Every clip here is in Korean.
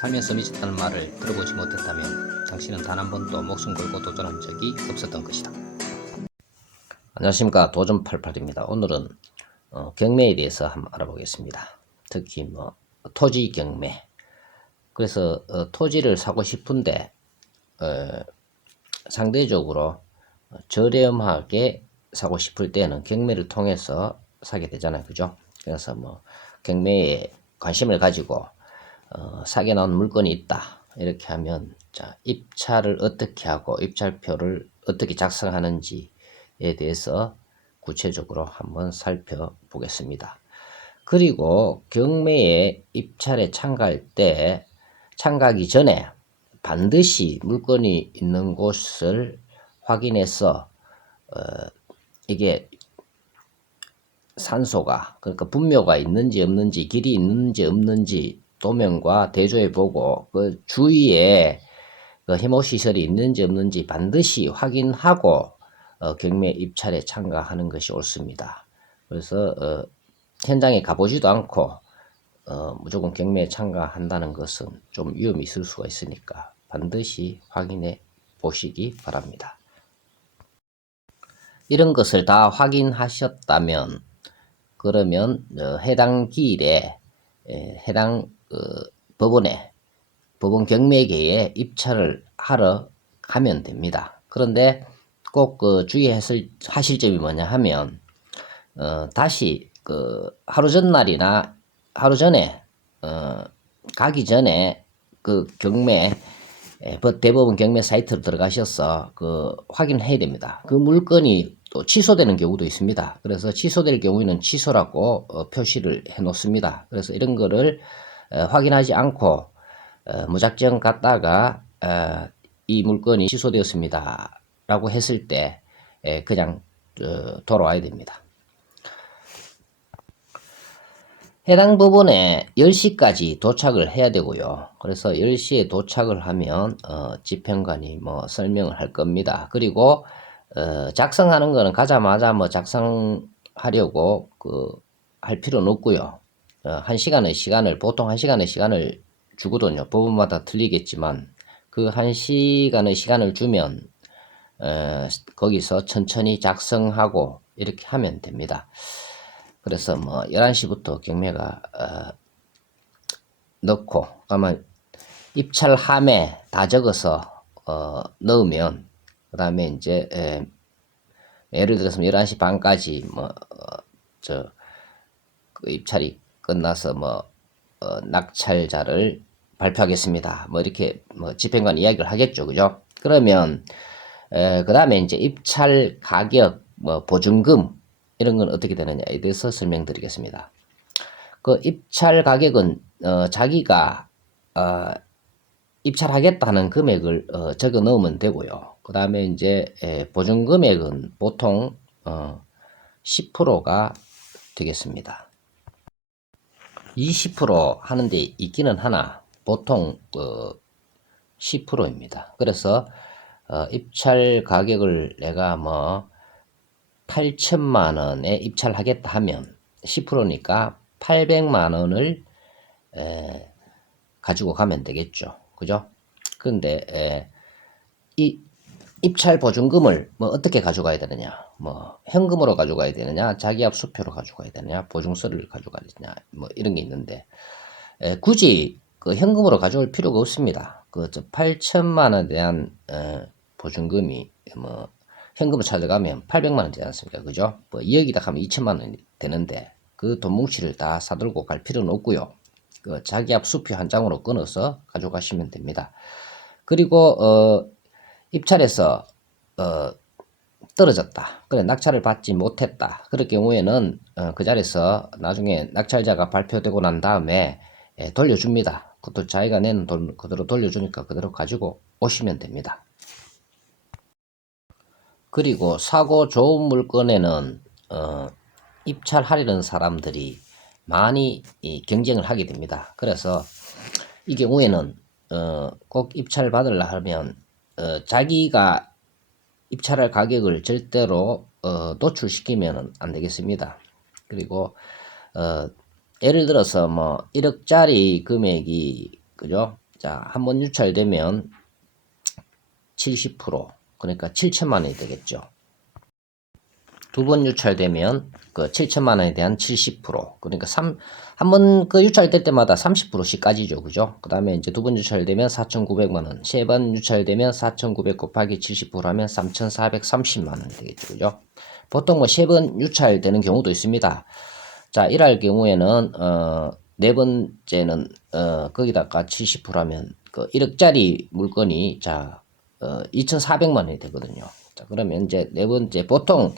살면서 미쳤다는 말을 들어보지 못했다면 당신은 단 한 번도 목숨 걸고 도전한 적이 없었던 것이다. 안녕하십니까, 도전88입니다. 오늘은 경매에 대해서 한번 알아보겠습니다. 특히 토지 경매. 그래서 토지를 사고 싶은데 상대적으로 저렴하게 사고 싶을 때는 경매를 통해서 사게 되잖아요, 그죠? 그래서 경매에 관심을 가지고 사게 나온 물건이 있다 이렇게 하면, 자, 입찰을 어떻게 하고 입찰표를 어떻게 작성하는지에 대해서 구체적으로 한번 살펴보겠습니다. 그리고 경매에 입찰에 참가할 때, 참가하기 전에 반드시 물건이 있는 곳을 확인해서 이게 산소가, 그러니까 분묘가 있는지 없는지, 길이 있는지 없는지 도면과 대조해 보고 그 주위에 그 해모 시설이 있는지 없는지 반드시 확인하고 경매 입찰에 참가하는 것이 옳습니다. 그래서 현장에 가보지도 않고 무조건 경매에 참가한다는 것은 좀 위험이 있을 수가 있으니까 반드시 확인해 보시기 바랍니다. 이런 것을 다 확인하셨다면, 그러면 해당 기일에 해당 법원에, 법원 경매계에 입찰을 하러 가면 됩니다. 그런데 꼭 주의하실 점이 뭐냐 하면, 다시 하루 전날이나 하루 전에 가기 전에 그 경매 대법원 경매 사이트로 들어가셔서 확인해야 됩니다. 그 물건이 또 취소되는 경우도 있습니다. 그래서 취소될 경우에는 취소라고 표시를 해 놓습니다. 그래서 이런 거를 확인하지 않고 무작정 갔다가 이 물건이 취소되었습니다 라고 했을 때 그냥 돌아와야 됩니다. 해당 법원에 10시까지 도착을 해야 되고요. 그래서 10시에 도착을 하면 집행관이 설명을 할 겁니다. 그리고 작성하는 거는 가자마자 작성하려고 할 필요는 없고요. 1시간의 시간을, 보통 1시간의 시간을 주거든요. 법원마다 틀리겠지만 그 1시간의 시간을 주면 거기서 천천히 작성하고 이렇게 하면 됩니다. 그래서 11시부터 경매가 넣고, 아마 입찰함에 다 적어서 넣으면, 그 다음에 이제 예를 들어서 11시 반까지 그 입찰이 끝나서 낙찰자를 발표하겠습니다. 이렇게 집행관 이야기를 하겠죠, 그죠? 그러면 그 다음에 이제 입찰 가격, 보증금 이런 건 어떻게 되느냐에 대해서 설명드리겠습니다. 그 입찰 가격은 자기가 입찰하겠다는 금액을 적어 넣으면 되고요. 그 다음에 이제 보증 금액은 보통 10%가 되겠습니다. 20% 하는데 있기는 하나 보통 10%입니다. 그래서 입찰 가격을 내가 8천만 원에 입찰하겠다 하면 10%니까 800만 원을 가지고 가면 되겠죠. 그죠? 그런데 이 입찰 보증금을 어떻게 가져가야 되느냐, 현금으로 가져가야 되느냐, 자기압 수표로 가져가야 되느냐, 보증서를 가져가야 되느냐, 이런 게 있는데 굳이 현금으로 가져올 필요가 없습니다. 8천만 원에 대한 보증금이 현금으로 찾아가면 800만 원 되지 않습니까? 그죠? 2억이다 하면 2천만 원이 되는데 그 돈 뭉치를 다 사들고 갈 필요는 없고요. 자기압 수표 한 장으로 끊어서 가져가시면 됩니다. 그리고 입찰에서 떨어졌다, 그래 낙찰을 받지 못했다, 그럴 경우에는 그 자리에서 나중에 낙찰자가 발표되고 난 다음에 돌려줍니다. 그것도 자기가 내는 돈 그대로 돌려주니까 그대로 가지고 오시면 됩니다. 그리고 사고 좋은 물건에는 입찰하려는 사람들이 많이 경쟁을 하게 됩니다. 그래서 이 경우에는 꼭 입찰 받으려 하면 자기가 입찰할 가격을 절대로 노출시키면 안 되겠습니다. 그리고 예를 들어서 1억짜리 금액이, 그죠? 자, 한 번 유찰되면 70%, 그러니까 7천만 원이 되겠죠. 두 번 유찰되면 그 7천만 원에 대한 70%, 그러니까 한 번 그 유찰될 때마다 30%씩 까지죠. 그죠? 그 다음에 이제 두 번 유찰되면 4,900만 원, 세 번 유찰되면 4,900 곱하기 70% 하면 3,430만 원이 되겠죠. 그죠? 보통 뭐 세 번 유찰되는 경우도 있습니다. 자, 이럴 경우에는 네 번째는 거기다가 70% 하면 그 1억짜리 물건이 자 2,400만 원이 되거든요. 자, 그러면 이제 네 번째 보통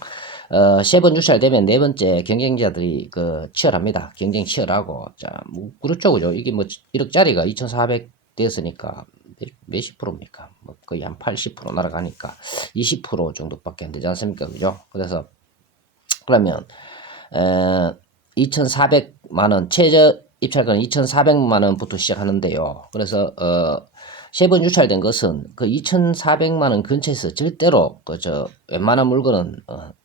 세 번 유찰되면 네 번째 경쟁자들이 그 치열합니다. 경쟁 치열하고 자, 뭐 그렇죠, 그죠? 이게 뭐 1억짜리가 2,400 됐으니까 몇십 프로입니까? 뭐 거의 한 80% 날아가니까 20% 정도밖에 안 되지 않습니까, 그죠? 그래서 그러면 2,400만 원 최저 입찰가는 2,400만 원부터 시작하는데요. 그래서 세 번 유찰된 것은 그 2,400만 원 근처에서 절대로 그저 웬만한 물건은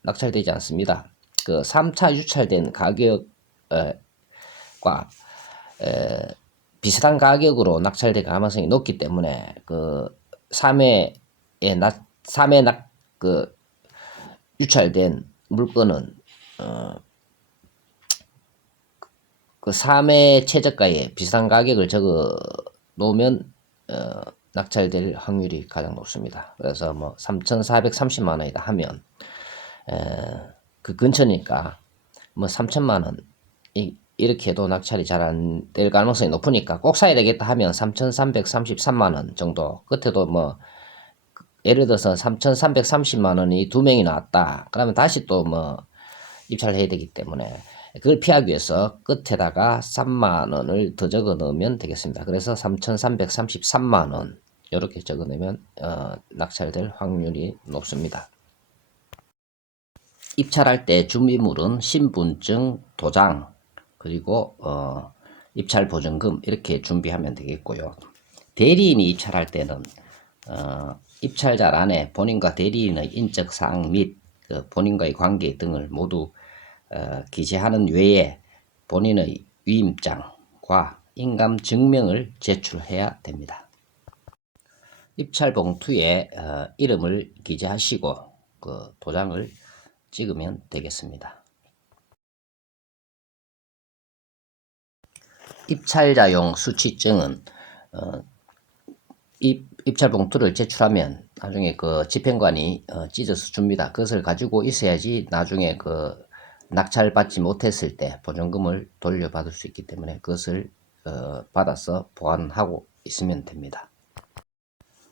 낙찰되지 않습니다. 그 3차 유찰된 가격과 비슷한 가격으로 낙찰될 가능성이 높기 때문에 그 3회 그 유찰된 물건은 그 3회 최저가에 비슷한 가격을 적어 놓으면 낙찰될 확률이 가장 높습니다. 그래서 뭐 3,430만 원이다 하면 그 근처니까 뭐 3천만 원 이렇게 해도 낙찰이 잘 안 될 가능성이 높으니까 꼭 사야 되겠다 하면 3,333만 원 정도. 끝에도 뭐 예를 들어서 3,330만 원이 두 명이 나왔다. 그러면 다시 또 뭐 입찰을 해야 되기 때문에 그걸 피하기 위해서 끝에다가 3만 원을 더 적어 넣으면 되겠습니다. 그래서 3,333만 원 이렇게 적어 넣으면 낙찰될 확률이 높습니다. 입찰할 때 준비물은 신분증, 도장, 그리고 입찰 보증금 이렇게 준비하면 되겠고요. 대리인이 입찰할 때는 입찰자란에 본인과 대리인의 인적 사항 및 그 본인과의 관계 등을 모두 기재하는 외에 본인의 위임장과 인감 증명을 제출해야 됩니다. 입찰 봉투에 이름을 기재하시고 그 도장을 찍으면 되겠습니다. 입찰자용 수취증은 입찰 봉투를 제출하면 나중에 그 집행관이 찢어서 줍니다. 그것을 가지고 있어야지 나중에 그 낙찰 받지 못했을 때 보증금을 돌려받을 수 있기 때문에 그것을 받아서 보관하고 있으면 됩니다.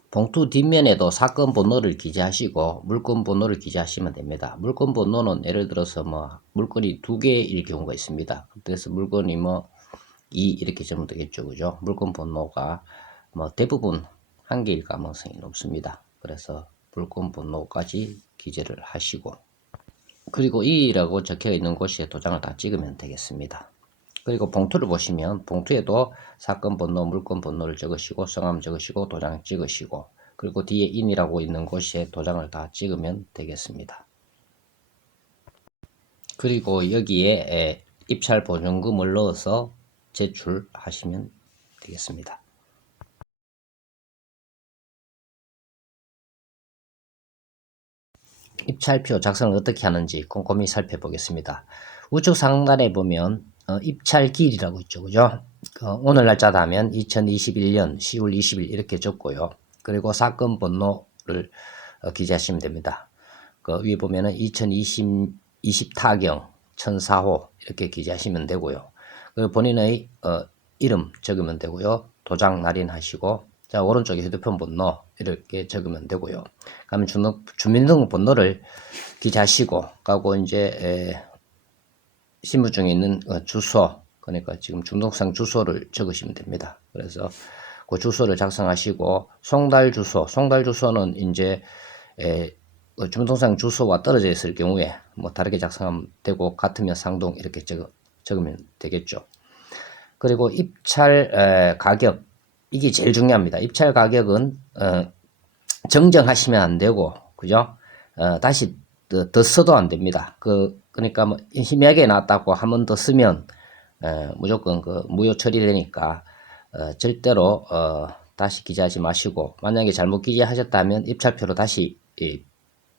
봉투 뒷면에도 사건 번호를 기재하시고 물건 번호를 기재하시면 됩니다. 물건 번호는 예를 들어서 뭐 물건이 두 개일 경우가 있습니다. 그래서 물건이 뭐 2 이렇게 적으면 되겠죠. 그죠? 물건 번호가 뭐 대부분 한 개일 가능성이 높습니다. 그래서 물건 번호까지 기재를 하시고 그리고 2라고 적혀 있는 곳에 도장을 다 찍으면 되겠습니다. 그리고 봉투를 보시면 봉투에도 사건 번호, 물건 번호를 적으시고 성함 적으시고 도장 찍으시고 그리고 뒤에 인이라고 있는 곳에 도장을 다 찍으면 되겠습니다. 그리고 여기에 입찰 보증금을 넣어서 제출하시면 되겠습니다. 입찰표 작성을 어떻게 하는지 꼼꼼히 살펴보겠습니다. 우측 상단에 보면 입찰기일이라고 있죠. 그죠? 오늘 날짜다 하면 2021년 10월 20일 이렇게 적고요. 그리고 사건 번호를 기재하시면 됩니다. 그 위에 보면은 2020타경 1004호 이렇게 기재하시면 되고요. 그 본인의 이름 적으면 되고요. 도장 날인하시고 자 오른쪽에 휴대폰 번호 이렇게 적으면 되고요. 그러면 주민등록 번호를 기재하시고 가고 이제 신분증에 있는 주소 그러니까 지금 주민등록상 주소를 적으시면 됩니다. 그래서 그 주소를 작성하시고 송달 주소는 이제 주민등록상 주소와 떨어져 있을 경우에 뭐 다르게 작성하면 되고 같으면 상동 이렇게 적으면 되겠죠. 그리고 입찰 가격 이게 제일 중요합니다. 입찰 가격은 정정하시면 안 되고 그죠? 다시 더 써도 안 됩니다. 그러니까 뭐 희미하게 나왔다고 한 번 더 쓰면 무조건 그 무효 처리되니까 절대로 다시 기재하지 마시고, 만약에 잘못 기재하셨다면 입찰표로 다시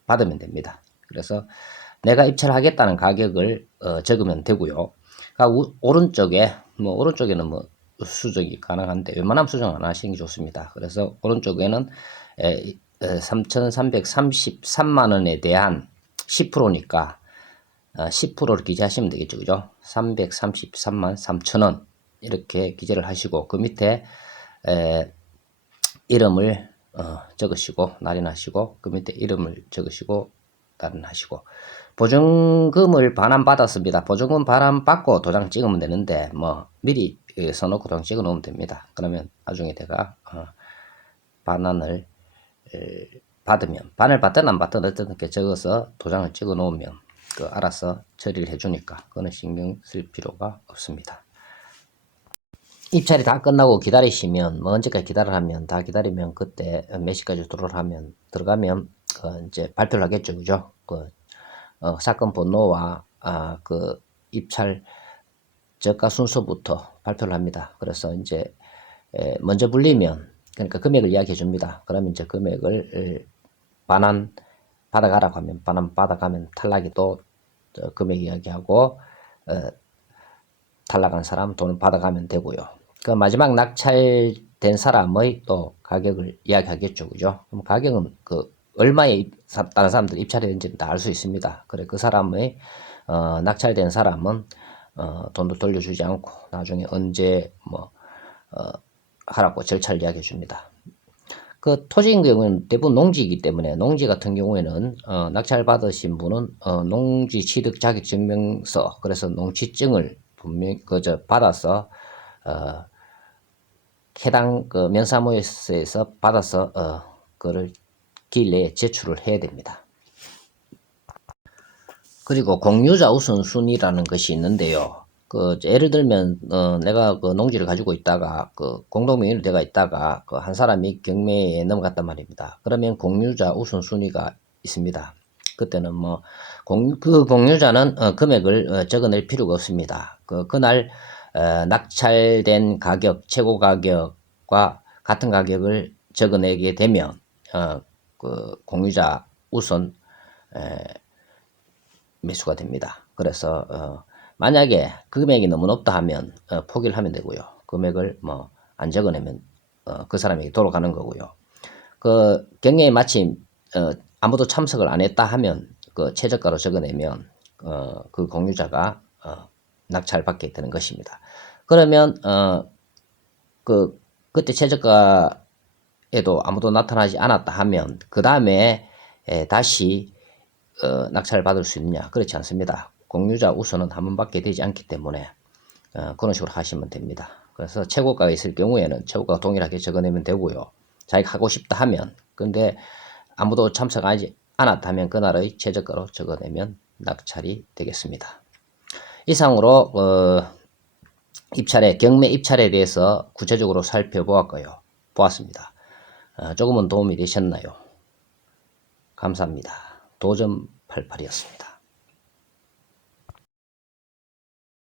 받으면 됩니다. 그래서 내가 입찰하겠다는 가격을 적으면 되고요. 오른쪽에 오른쪽에는 수정이 가능한데 웬만하면 수정 안 하시는 게 좋습니다. 그래서 오른쪽에는 3,333만 원에 대한 10%니까 10%를 기재하시면 되겠죠. 그죠? 333만 3천 원 이렇게 기재를 하시고, 그 밑에 이름을 적으시고 날인하시고, 그 밑에 이름을 적으시고 날인하시고, 보증금을 반환받았습니다. 보증금 반환받고 도장 찍으면 되는데 미리 써놓고 도장 찍어 놓으면 됩니다. 그러면 나중에 내가 반환을 받으면, 반을 받든 안 받든 어쨌든 이렇게 적어서 도장을 찍어 놓으면 알아서 처리를 해주니까 그거는 신경 쓸 필요가 없습니다. 입찰이 다 끝나고 기다리시면, 언제까지 기다리면, 다 기다리면 그때 몇 시까지 들어가면 이제 발표를 하겠죠. 그죠? 사건 번호와 그 입찰 저가 순서부터 발표를 합니다. 그래서 이제 먼저 불리면, 그러니까 금액을 이야기해 줍니다. 그러면 이제 금액을 반환 받아가라고 하면 반환 받아가면 탈락이 또 금액 이야기하고, 탈락한 사람 돈을 받아가면 되고요. 그 마지막 낙찰된 사람의 또 가격을 이야기하겠죠. 그죠? 그럼 가격은 얼마에 다른 사람들 입찰이 된지는 다 알 수 있습니다. 그래, 그 사람의 낙찰된 사람은 돈도 돌려주지 않고 나중에 언제 하라고 절차를 이야기해 줍니다. 그 토지인 경우는 대부분 농지이기 때문에, 농지 같은 경우에는 낙찰 받으신 분은 농지 취득 자격 증명서, 그래서 농지증을 분명히 받아서 해당 면사무소에서 받아서 그거를 기일 내에 제출을 해야 됩니다. 그리고 공유자 우선순위라는 것이 있는데요. 예를 들면 내가 농지를 가지고 있다가 공동명의로 내가 있다가 한 사람이 경매에 넘어갔단 말입니다. 그러면 공유자 우선순위가 있습니다. 그때는 그 공유자는 금액을 적어낼 필요가 없습니다. 그날 낙찰된 가격, 최고 가격과 같은 가격을 적어내게 되면 공유자 우선 매수가 됩니다. 그래서 만약에 금액이 너무 높다 하면 포기를 하면 되고요. 금액을 안 적어내면 그 사람에게 돌아가는 거고요. 경매에 마침 아무도 참석을 안 했다 하면 최저가로 적어내면 그 공유자가 낙찰받게 되는 것입니다. 그러면 그때 최저가에도 아무도 나타나지 않았다 하면 그 다음에 다시 낙찰을 받을 수 있느냐? 그렇지 않습니다. 공유자 우선은 한 번밖에 되지 않기 때문에 그런 식으로 하시면 됩니다. 그래서 최고가가 있을 경우에는 최고가 동일하게 적어내면 되고요. 자기가 하고 싶다 하면, 근데 아무도 참석하지 않았다 하면 그날의 최저가로 적어내면 낙찰이 되겠습니다. 이상으로 경매 입찰에 대해서 구체적으로 살펴보았습니다. 조금은 도움이 되셨나요? 감사합니다. 도전88이었습니다.